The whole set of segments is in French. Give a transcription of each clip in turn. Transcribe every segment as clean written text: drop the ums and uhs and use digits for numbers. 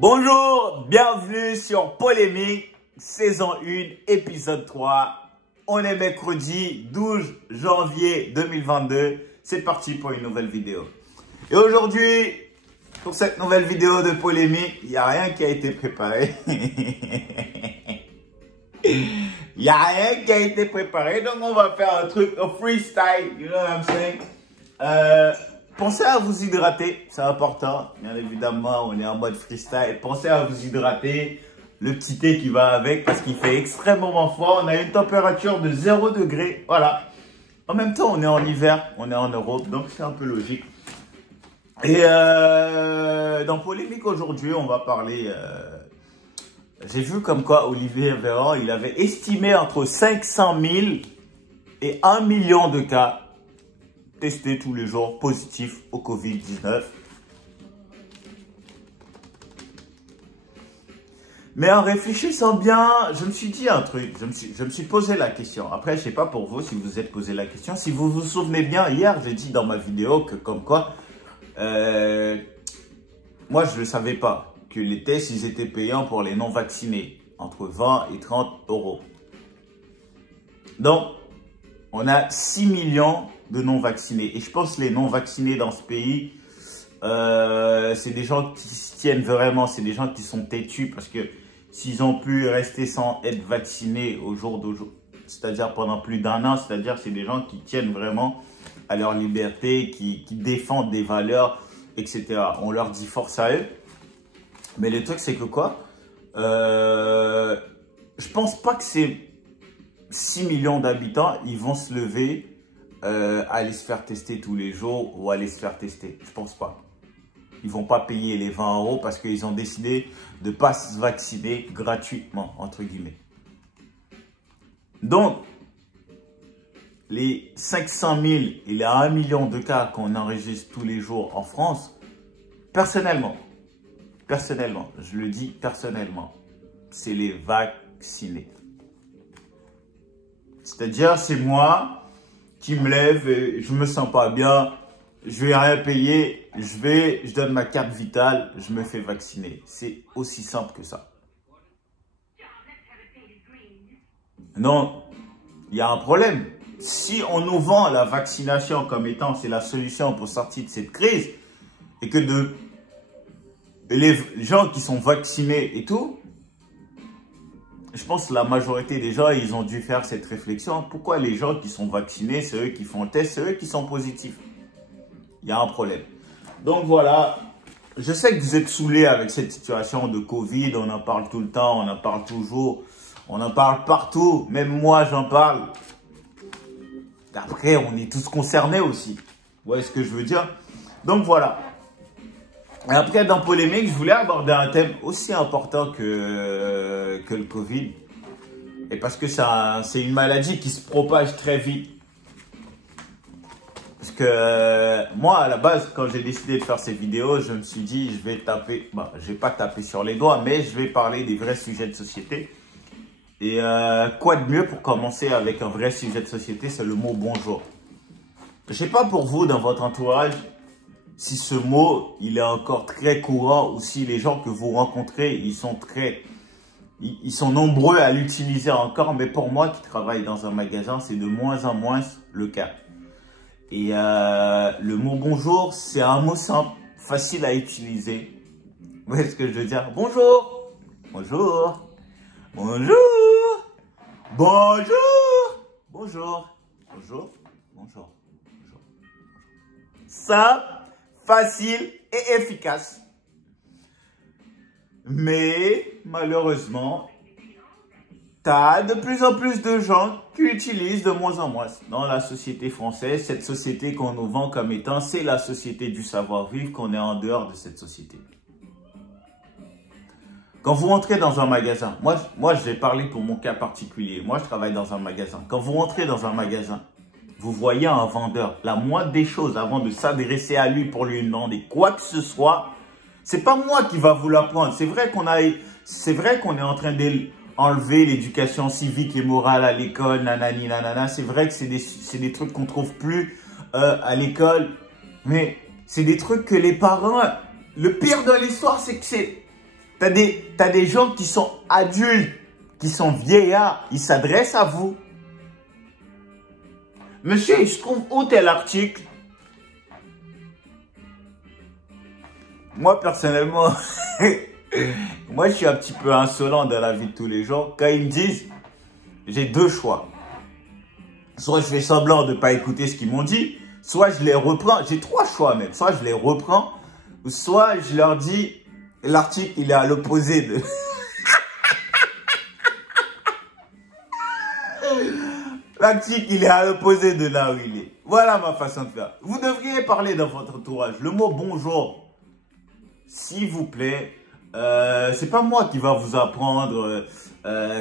Bonjour, bienvenue sur Polémique, saison 1, épisode 3. On est mercredi 12 janvier 2022. C'est parti pour une nouvelle vidéo. Et aujourd'hui, pour cette nouvelle vidéo de Polémique, il n'y a rien qui a été préparé. Il n'y a rien qui a été préparé, donc on va faire un truc, un freestyle, you know what I'm saying? Pensez à vous hydrater, c'est important. Bien évidemment, on est en mode freestyle. Pensez à vous hydrater, le petit thé qui va avec parce qu'il fait extrêmement froid. On a une température de 0 degré, voilà. En même temps, on est en hiver, on est en Europe, donc c'est un peu logique. Et dans Polémique aujourd'hui, on va parler... J'ai vu comme quoi Olivier Véran, il avait estimé entre 500 000 et 1 million de cas testés tous les jours positifs au Covid-19. Mais en réfléchissant bien, je me suis dit un truc, je me suis posé la question. Après, je ne sais pas pour vous si vous vous êtes posé la question. Si vous vous souvenez bien, hier, j'ai dit dans ma vidéo que comme quoi, moi, je ne le savais pas, que les tests, ils étaient payants pour les non-vaccinés, entre 20 et 30 euros. Donc, on a 6 millions de non-vaccinés. Et je pense que les non-vaccinés dans ce pays, c'est des gens qui se tiennent vraiment, c'est des gens qui sont têtus parce que s'ils ont pu rester sans être vaccinés au jour d'aujourd'hui, c'est-à-dire pendant plus d'un an, c'est-à-dire c'est des gens qui tiennent vraiment à leur liberté, qui défendent des valeurs, etc. On leur dit force à eux. Mais le truc, c'est que quoi? Je pense pas que ces 6 millions d'habitants, ils vont se lever, aller se faire tester tous les jours ou aller se faire tester. Je pense pas. Ils vont pas payer les 20 euros parce qu'ils ont décidé de pas se vacciner gratuitement, entre guillemets. Donc, les 500 000 et les 1 million de cas qu'on enregistre tous les jours en France, personnellement, je le dis personnellement, c'est les vaccinés. C'est-à-dire, c'est moi qui me lève et je me sens pas bien, je vais rien payer, je donne ma carte vitale, je me fais vacciner. C'est aussi simple que ça. Non, il y a un problème. Si on nous vend la vaccination comme étant c'est la solution pour sortir de cette crise et que les gens qui sont vaccinés et tout, je pense que la majorité des gens, ils ont dû faire cette réflexion. Pourquoi les gens qui sont vaccinés, c'est eux qui font le test, c'est eux qui sont positifs? Il y a un problème. Donc voilà, je sais que vous êtes saoulés avec cette situation de Covid. On en parle tout le temps, on en parle toujours, on en parle partout. Même moi, j'en parle. Après, on est tous concernés aussi. Vous voyez ce que je veux dire? Donc voilà. Et après, dans Polémique, je voulais aborder un thème aussi important que le Covid. Et parce que c'est une maladie qui se propage très vite. Parce que moi, à la base, quand j'ai décidé de faire ces vidéos, je me suis dit, je vais taper, bon, je vais pas taper sur les doigts, mais je vais parler des vrais sujets de société. Et quoi de mieux pour commencer avec un vrai sujet de société, c'est le mot bonjour. Je sais pas pour vous, dans votre entourage, si ce mot, il est encore très courant ou si les gens que vous rencontrez, ils sont nombreux à l'utiliser encore. Mais pour moi qui travaille dans un magasin, c'est de moins en moins le cas. Et le mot bonjour, c'est un mot simple, facile à utiliser. Vous voyez ce que je veux dire? Bonjour, bonjour, bonjour, bonjour, bonjour, bonjour, bonjour. Simple, facile et efficace. Mais malheureusement, tu as de plus en plus de gens qui l'utilisent de moins en moins. Dans la société française, cette société qu'on nous vend comme étant, c'est la société du savoir-vivre, qu'on est en dehors de cette société. Quand vous rentrez dans un magasin, moi je vais parler pour mon cas particulier. Moi, je travaille dans un magasin. Quand vous rentrez dans un magasin, vous voyez un vendeur, la moindre des choses, avant de s'adresser à lui pour lui demander quoi que ce soit, c'est pas moi qui va vous l'apprendre. C'est vrai qu'on est en train d'enlever l'éducation civique et morale à l'école, nanani, nanana. C'est vrai que c'est des trucs qu'on trouve plus à l'école, mais c'est des trucs que les parents, le pire de l'histoire, c'est que T'as des gens qui sont adultes, qui sont vieillards, ils s'adressent à vous. Monsieur, il se trouve où tel article? Moi, personnellement, moi, je suis un petit peu insolent dans la vie de tous les jours. Quand ils me disent, j'ai deux choix. Soit je fais semblant de ne pas écouter ce qu'ils m'ont dit, soit je les reprends. J'ai trois choix même. Soit je les reprends, soit je leur dis, l'article, il est à l'opposé de... L'article, il est à l'opposé de là où il est. Voilà ma façon de faire. Vous devriez parler dans votre entourage. Le mot bonjour, s'il vous plaît, c'est pas moi qui va vous apprendre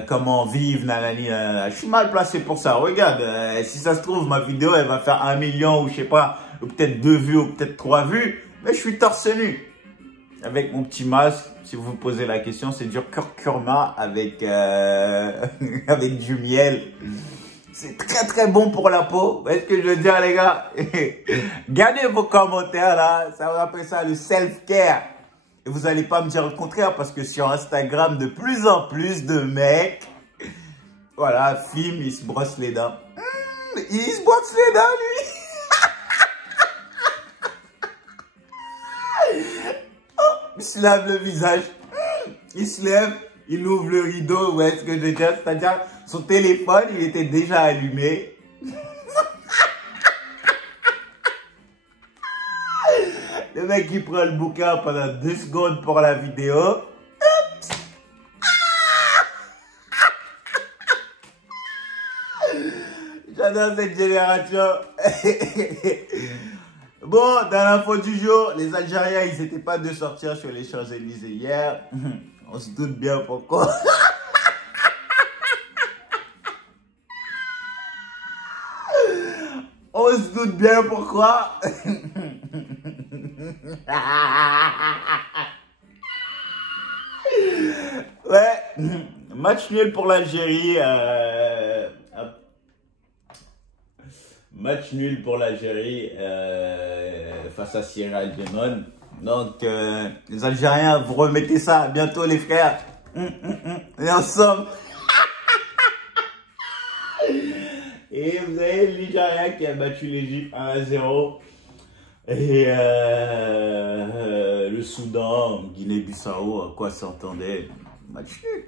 comment vivre, nanani, nanana. Je suis mal placé pour ça. Regarde, si ça se trouve, ma vidéo, elle va faire 1 million ou je sais pas, ou peut-être 2 vues ou peut-être 3 vues. Mais je suis torse nu. Avec mon petit masque, si vous vous posez la question, c'est du curcuma avec, avec du miel. C'est très très bon pour la peau. Vous voyez ce que je veux dire, les gars? Gardez vos commentaires là. Ça va appeler ça le self-care. Et vous n'allez pas me dire le contraire parce que sur Instagram, de plus en plus de mecs, voilà, filment, ils se brossent les dents. Il se brosse les dents, lui. Il se lave le visage. Il se lève, il ouvre le rideau. Vous voyez ce que je veux dire? C'est-à-dire, son téléphone, il était déjà allumé. Le mec, il prend le bouquin pendant 2 secondes pour la vidéo. J'adore cette génération. Bon, dans l'info du jour, les Algériens, ils n'étaient pas de sortir sur les Champs-Élysées hier. On se doute bien pourquoi. On se doute bien pourquoi. Ouais, match nul pour l'Algérie. Match nul pour l'Algérie face à Sierra Leone. Donc, les Algériens, vous remettez ça bientôt, les frères. Et ensemble. Et vous avez le Nigeria qui a battu l'Égypte 1-0. Et le Soudan, Guinée-Bissau, à quoi s'entendait? Match nul.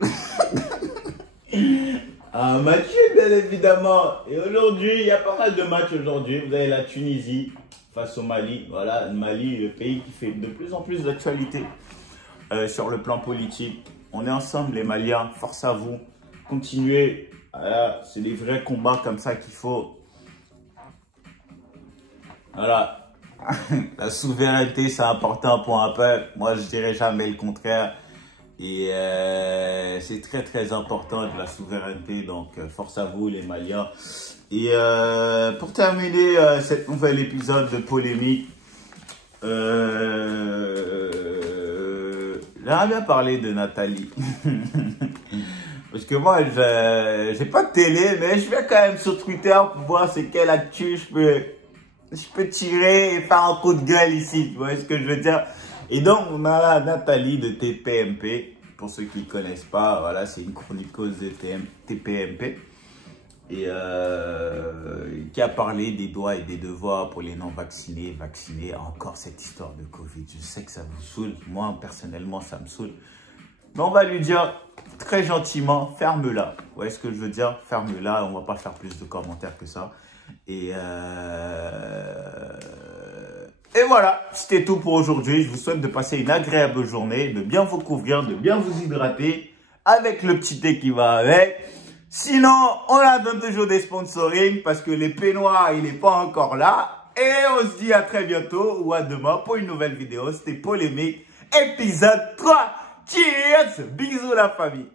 Un match nul, bien évidemment. Et aujourd'hui, il y a pas mal de matchs aujourd'hui. Vous avez la Tunisie face au Mali. Voilà, le Mali, le pays qui fait de plus en plus d'actualité sur le plan politique. On est ensemble, les Maliens. Force à vous. Continuez. Voilà, c'est des vrais combats comme ça qu'il faut. Voilà. La souveraineté, c'est important pour un peuple. Moi, je dirais jamais le contraire. Et c'est très très important de la souveraineté. Donc, force à vous, les Maliens. Et pour terminer cet nouvel épisode de polémique, j'aimerais bien parler de Nathalie. Parce que moi, j'ai pas de télé, mais je vais quand même sur Twitter pour voir c'est quelle actu je peux tirer et faire un coup de gueule ici. Vous voyez ce que je veux dire? Et donc, on a la Nathalie de TPMP. Pour ceux qui ne connaissent pas, voilà, c'est une chroniqueuse de TPMP. Et qui a parlé des droits et des devoirs pour les non-vaccinés, vaccinés. Encore cette histoire de Covid. Je sais que ça vous saoule. Moi, personnellement, ça me saoule. Mais on va lui dire très gentiment, ferme-la. Vous voyez ce que je veux dire? Ferme-la, on va pas faire plus de commentaires que ça. Et voilà, c'était tout pour aujourd'hui. Je vous souhaite de passer une agréable journée, de bien vous couvrir, de bien vous hydrater avec le petit thé qui va avec. Sinon, on donne toujours des sponsoring parce que les peignoirs, il n'est pas encore là. Et on se dit à très bientôt ou à demain pour une nouvelle vidéo. C'était Polémique, épisode 3. Cheers! Bisous la famille!